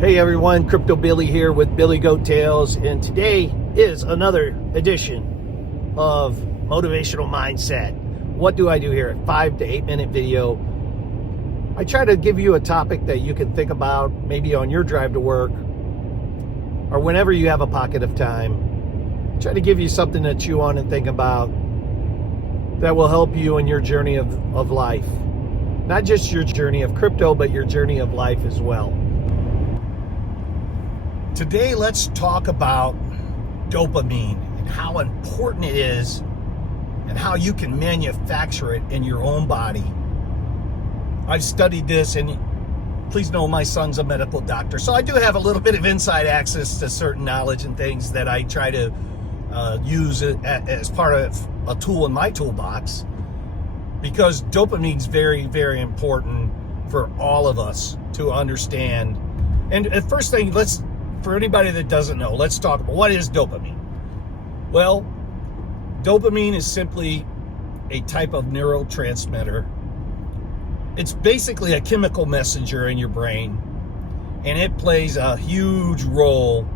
Hey everyone, Crypto Billy here with Billy Goat Tales, and today is another edition of Motivational Mindset. What do I do here? A 5 to 8 minute video. I try to give you a topic that you can think about maybe on your drive to work or whenever you have a pocket of time. Try to give you something to chew on and think about that will help you in your journey of life. Not just your journey of crypto, but your journey of life as well. Today, let's talk about dopamine and how important it is and how you can manufacture it in your own body. I've studied this, and please know my son's a medical doctor, so I do have a little bit of inside access to certain knowledge and things that I try to use as part of a tool in my toolbox, because dopamine is very, very important for all of us to understand. And the first thing, for anybody that doesn't know, let's talk about what is dopamine. Well, dopamine is simply a type of neurotransmitter. It's basically a chemical messenger in your brain, and it plays a huge role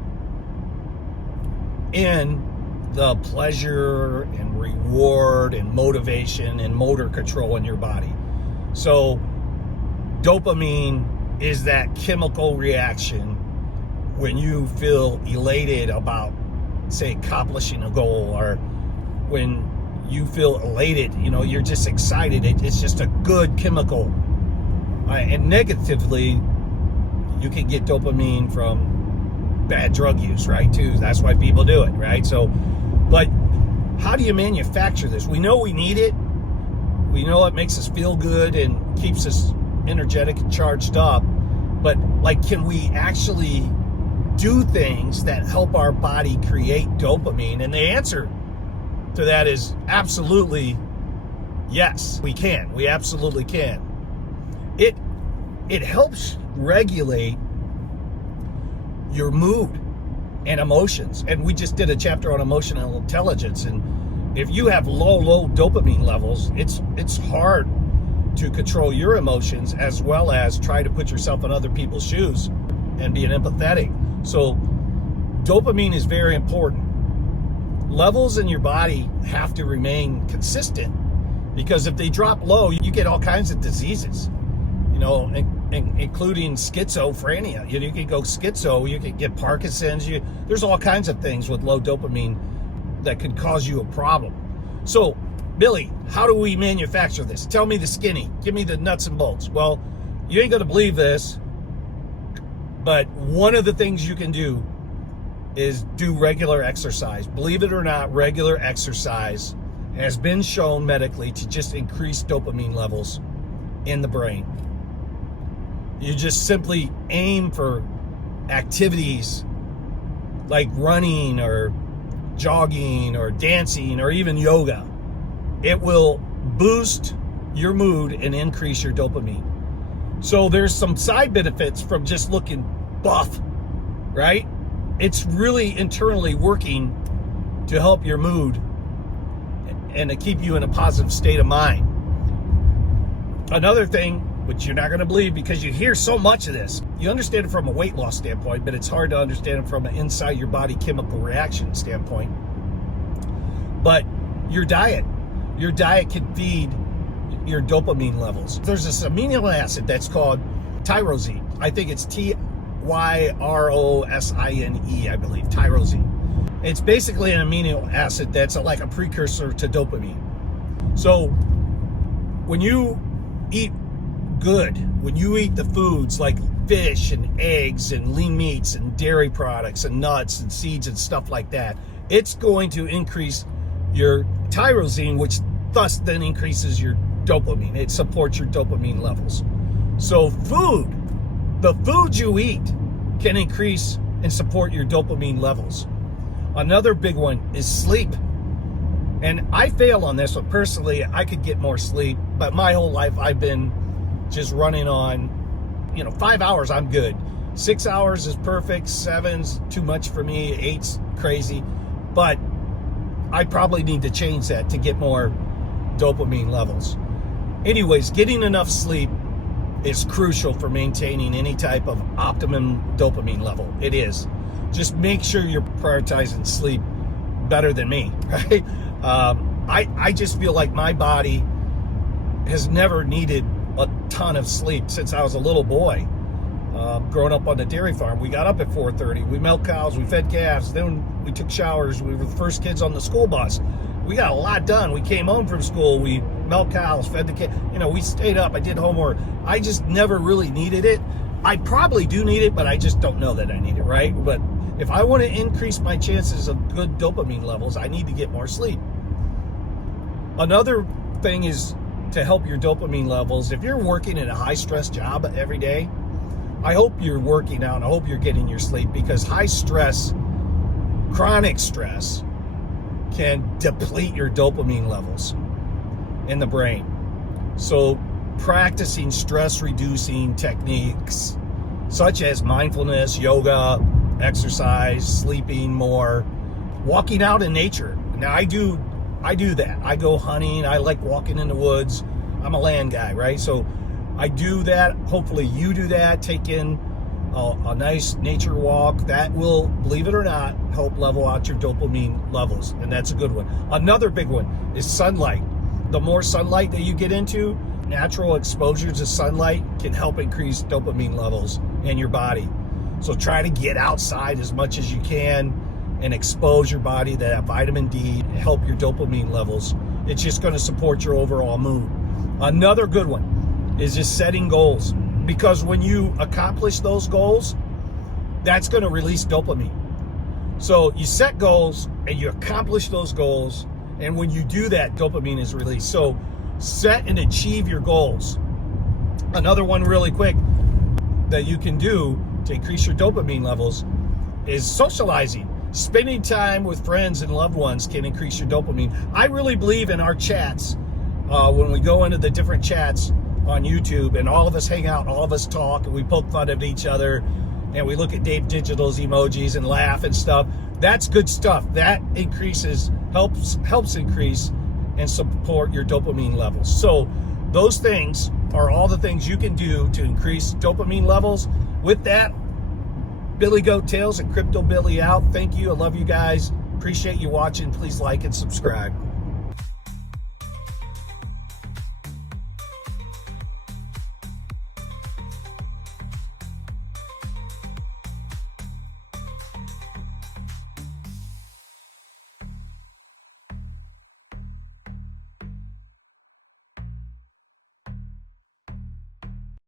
in the pleasure and reward and motivation and motor control in your body. So dopamine is that chemical reaction when you feel elated about, say, accomplishing a goal, or when you feel elated, you're just excited. It's just a good chemical. And negatively, you can get dopamine from bad drug use, right, too. That's why people do it, right? So, but how do you manufacture this? We know we need it. We know it makes us feel good and keeps us energetic and charged up. But, can we actually do things that help our body create dopamine? And the answer to that is absolutely yes, we can. We absolutely can. It helps regulate your mood and emotions. And we just did a chapter on emotional intelligence. And if you have low dopamine levels, it's hard to control your emotions, as well as try to put yourself in other people's shoes and being empathetic. So dopamine is very important. Levels in your body have to remain consistent, because if they drop low, you get all kinds of diseases, including schizophrenia. You can go schizo, you can get Parkinson's. There's all kinds of things with low dopamine that could cause you a problem. So, Billy, how do we manufacture this? Tell me the skinny. Give me the nuts and bolts. Well, you ain't going to believe this, but one of the things you can do is do regular exercise. Believe it or not, regular exercise has been shown medically to just increase dopamine levels in the brain. You just simply aim for activities like running or jogging or dancing or even yoga. It will boost your mood and increase your dopamine. So there's some side benefits from just looking buff, right? It's really internally working to help your mood and to keep you in a positive state of mind. Another thing, which you're not going to believe because you hear so much of this, you understand it from a weight loss standpoint, but it's hard to understand it from an inside your body chemical reaction standpoint. But your diet can feed your dopamine levels. There's this amino acid that's called tyrosine. I think it's tyrosine, I believe, tyrosine. It's basically an amino acid that's like a precursor to dopamine. So when you eat good, when you eat the foods like fish and eggs and lean meats and dairy products and nuts and seeds and stuff like that, it's going to increase your tyrosine, which thus then increases your dopamine. It supports your dopamine levels. So the foods you eat can increase and support your dopamine levels. Another big one is sleep. And I fail on this one personally. I could get more sleep, but my whole life I've been just running on, 5 hours I'm good. 6 hours is perfect. 7's too much for me. 8's crazy. But I probably need to change that to get more dopamine levels. Anyways, getting enough sleep is crucial for maintaining any type of optimum dopamine level. It is. Just make sure you're prioritizing sleep better than me, right? I just feel like my body has never needed a ton of sleep since I was a little boy. Growing up on the dairy farm, we got up at 4:30. We milked cows, we fed calves, then we took showers. We were the first kids on the school bus. We got a lot done. We came home from school, we milked cows, fed the kids. We stayed up. I did homework. I just never really needed it. I probably do need it, but I just don't know that I need it, right? But if I want to increase my chances of good dopamine levels, I need to get more sleep. Another thing is to help your dopamine levels. If you're working in a high stress job every day, I hope you're working out and I hope you're getting your sleep, because high stress, chronic stress, can deplete your dopamine levels in the brain. So practicing stress reducing techniques such as mindfulness, yoga, exercise, sleeping more, walking out in nature. Now I do that. I go hunting. I like walking in the woods. I'm a land guy, right? So I do that. Hopefully you do that. Take in a nice nature walk. That will, believe it or not, help level out your dopamine levels. And that's a good one. Another big one is sunlight. The more sunlight that you get into, natural exposures to sunlight can help increase dopamine levels in your body. So try to get outside as much as you can and expose your body to that vitamin D and help your dopamine levels. It's just going to support your overall mood. Another good one is just setting goals, because when you accomplish those goals, that's going to release dopamine. So you set goals and you accomplish those goals, and when you do that, dopamine is released. So set and achieve your goals. Another one really quick that you can do to increase your dopamine levels is socializing. Spending time with friends and loved ones can increase your dopamine. I really believe in our chats, when we go into the different chats on YouTube and all of us hang out, all of us talk, and we poke fun at each other, and we look at Dave Digital's emojis and laugh and stuff. That's good stuff. That helps increase and support your dopamine levels. So those things are all the things you can do to increase dopamine levels. With that, Billy Goat Tales and Crypto Billy out. Thank you. I love you guys. Appreciate you watching. Please like and subscribe.